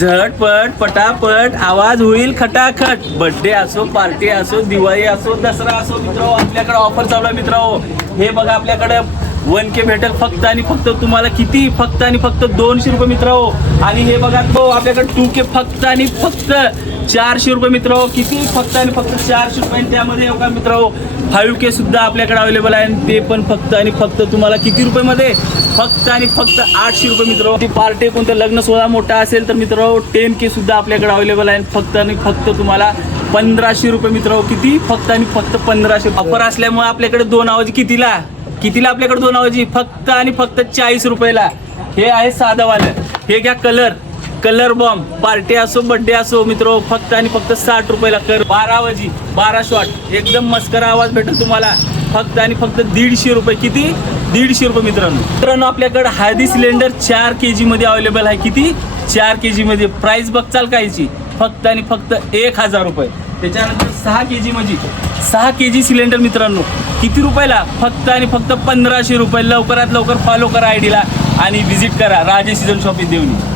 झटपट पटापट आवाज होईल खटाखट. बर्थडे असो, पार्टी असो, दिवाळी असो, दसरा असो मित्रांनो, आपल्याकडे ऑफर चालू आहे मित्रांनो. हे बघा आपल्याकडे 1K भेटेल फक्त आणि फक्त तुम्हाला किती, फक्त आणि फक्त 200 रुपये मित्रांनो. आणि हे बघा तो आपल्याकडे 2K फक्त आणि फक्त 400 रुपये मित्रांनो. किती, फक्त आणि फक्त 400 रुपये. त्यामध्ये बघा मित्रांनो 5K सुद्धा आपल्याकडे अवेलेबल आहे, ते पण फक्त आणि फक्त तुम्हाला किती रुपयामध्ये, फक्त आणि फक्त 800 रुपये मित्रांनो. ती पार्टी कोणतं लग्न सोहळा मोठा असेल तर मित्रांनो 10K सुद्धा आपल्याकडे अवेलेबल आहे, फक्त आणि फक्त तुम्हाला 1500 रुपये मित्रांनो. किती, फक्त आणि फक्त 1500. ऑफर असल्यामुळे आपल्याकडे 2 आवाजी कितीला आपल्याकडे 2 आवाजी फक्त आणि फक्त 40 रुपयाला. हे आहे साधंवालं. हे घ्या कलर बॉम्ब, पार्टी असो बर्थडे असो मित्रो, फक्त आणि फक्त 60 रुपयाला. 12 आवाजी 12 शॉट एकदम मस्करा आवाज भेटेल तुम्हाला, फक्त आणि फक्त 150 रुपये. किती, 150 रुपये मित्रांनो. आपल्याकडे हळदी सिलेंडर 4 kg मध्ये अवेलेबल आहे. किती, 4 kg मध्ये. प्राइस बघचाल कायची, फक्त आणि फक्त 1000 रुपये. त्याच्यानंतर 6 kg म्हणजे 6 kg सिलेंडर मित्रांनो किती रुपयाला, फक्त आणि फक्त 1500 रुपये. लवकरात लवकर फॉलो करा आयडीला आणि व्हिजिट करा राजे सीझन शॉपिंग देवणी.